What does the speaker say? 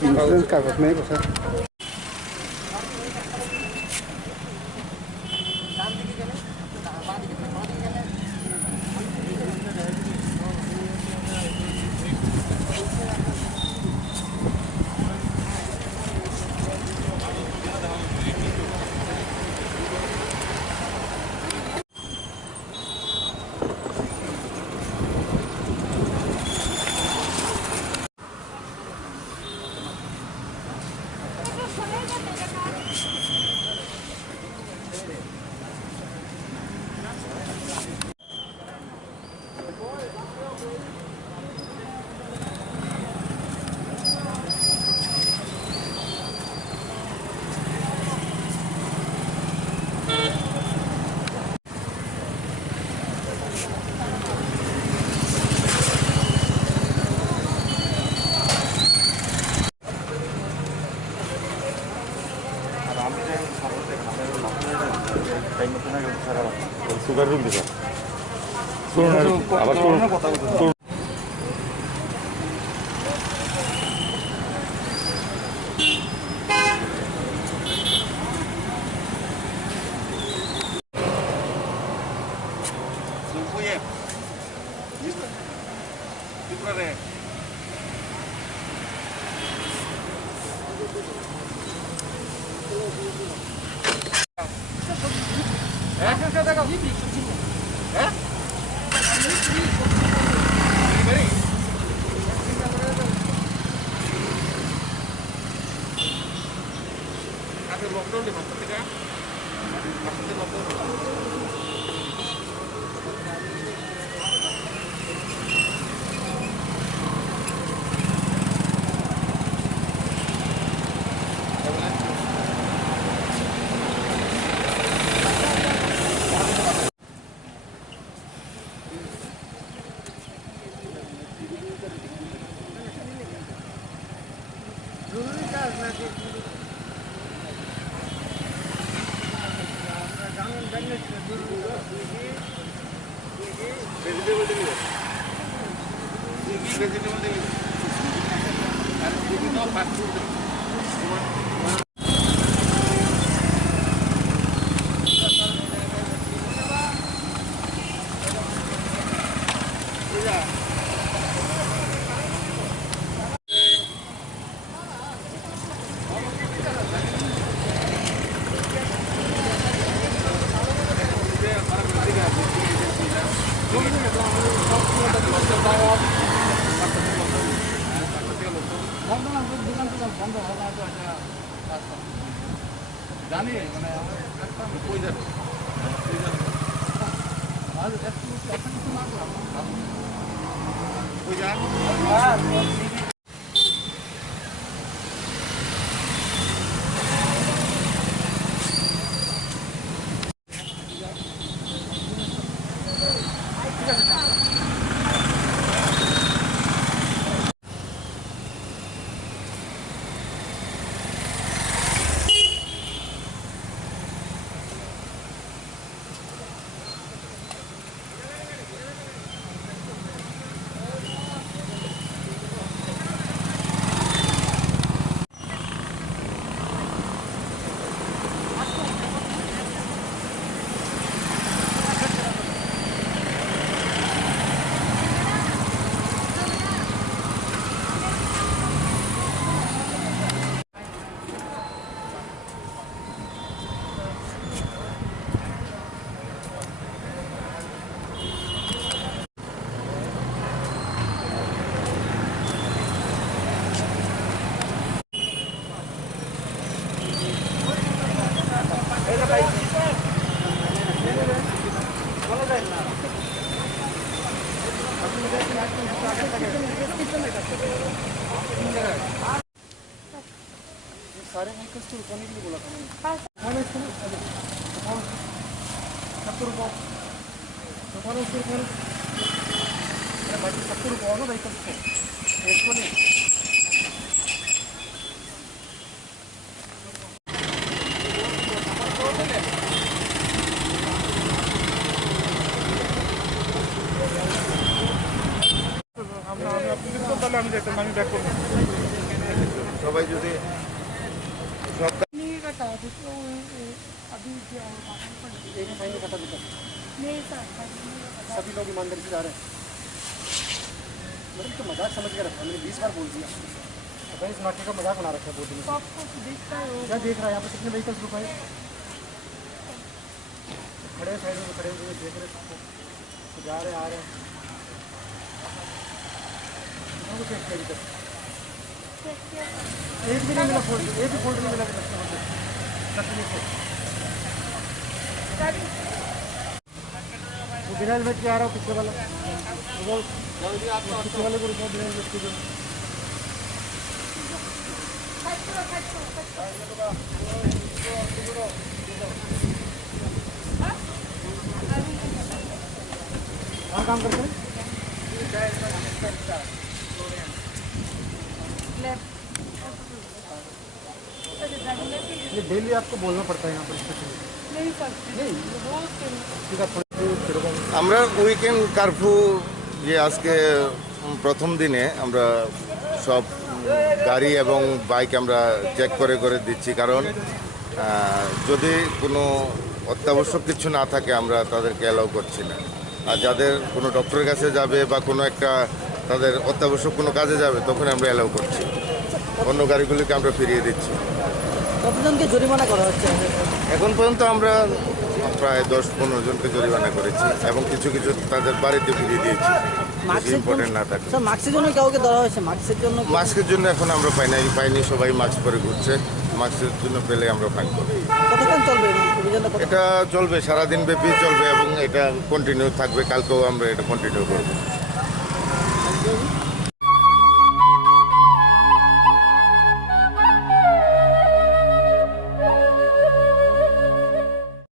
Insurance कागज नहीं बसा সুগার রুম দিবা আবার lockdown di mana kita? Maksudnya lockdown. জানি মানে একটা কই যাবে আর একটু কিছু না কই যান सारे व्हीकल्स को रुकने के लिए बोला था मैंने बाकी 70 रुपये होगा व्हीकल्स को इसको नहीं আমি ব্যাক করবো। সবাই যদি সব नहीं कटा तो अभी जो एक भी फाइन नहीं कटा अभी तक। नहीं सर नहीं कटा। सभी लोग ईमानदारी से जा रहे हैं। मैडम तो मजाक समझ के रखा, मैंने 20 बार बोल दिया। तो भाई इस नाटे का मजाक बना रखा है बहुत दिन तो से। आपको दिखता है वो क्या देख रहा है यहाँ पे कितने व्हीकल्स रुका है? खड़े साइड में खड़े हुए देख रहे सबको, तो जा रहे आ रहे हैं। इनको चेक किया अभी तक। चेक किया एक भी नहीं मिला फोल्ड, एक भी फोल्ड नहीं मिला अभी तक कंटिन्यू से। वो बिना हेलमेट के आ रहा हो पीछे वाला, वो पीछे वाले को रुका बिना हेलमेट के जो। कहाँ काम करते हैं? ये डेली आपको बोलना पड़ता है यहाँ पर स्पेशली? नहीं सर नहीं, रोज के ठीक है थोड़ा আমরা উইকেন্ড কারফিউ যে আজকে প্রথম দিনে আমরা সব গাড়ি এবং বাইক আমরা চেক করে করে দিচ্ছি, কারণ যদি কোনো অত্যাবশ্যক কিছু না থাকে আমরা তাদেরকে অ্যালাউ করছি না। আর যাদের কোনো ডক্টরের কাছে যাবে বা কোনো একটা তাদের অত্যাবশ্যক কোনো কাজে যাবে তখন আমরা অ্যালাউ করছি, অন্য গাড়িগুলিকে আমরা ফিরিয়ে দিচ্ছি। কতজনকে জরিমানা করা হচ্ছে? এখন পর্যন্ত আমরা প্রায় 10-15 জনকে জরিমানা করেছি এবং কিছু কিছু তাদের বাড়িতে ফিরিয়ে দিয়েছি যদি ইম্পর্টেন্ট না থাকে। স্যার মাস্কের জন্য কাউকে ধরা হয়েছে? মাস্কের জন্য মাস্কের জন্য এখন আমরা পাইনি, সবাই মাস্ক পরে ঘুরছে। মাস্কের জন্য পেলে আমরা ফাইন করব। কতক্ষণ চলবে অভিযানটা? এটা চলবে, সারাদিন ব্যাপী চলবে এবং এটা কন্টিনিউ থাকবে, কালকেও আমরা এটা কন্টিনিউ করব।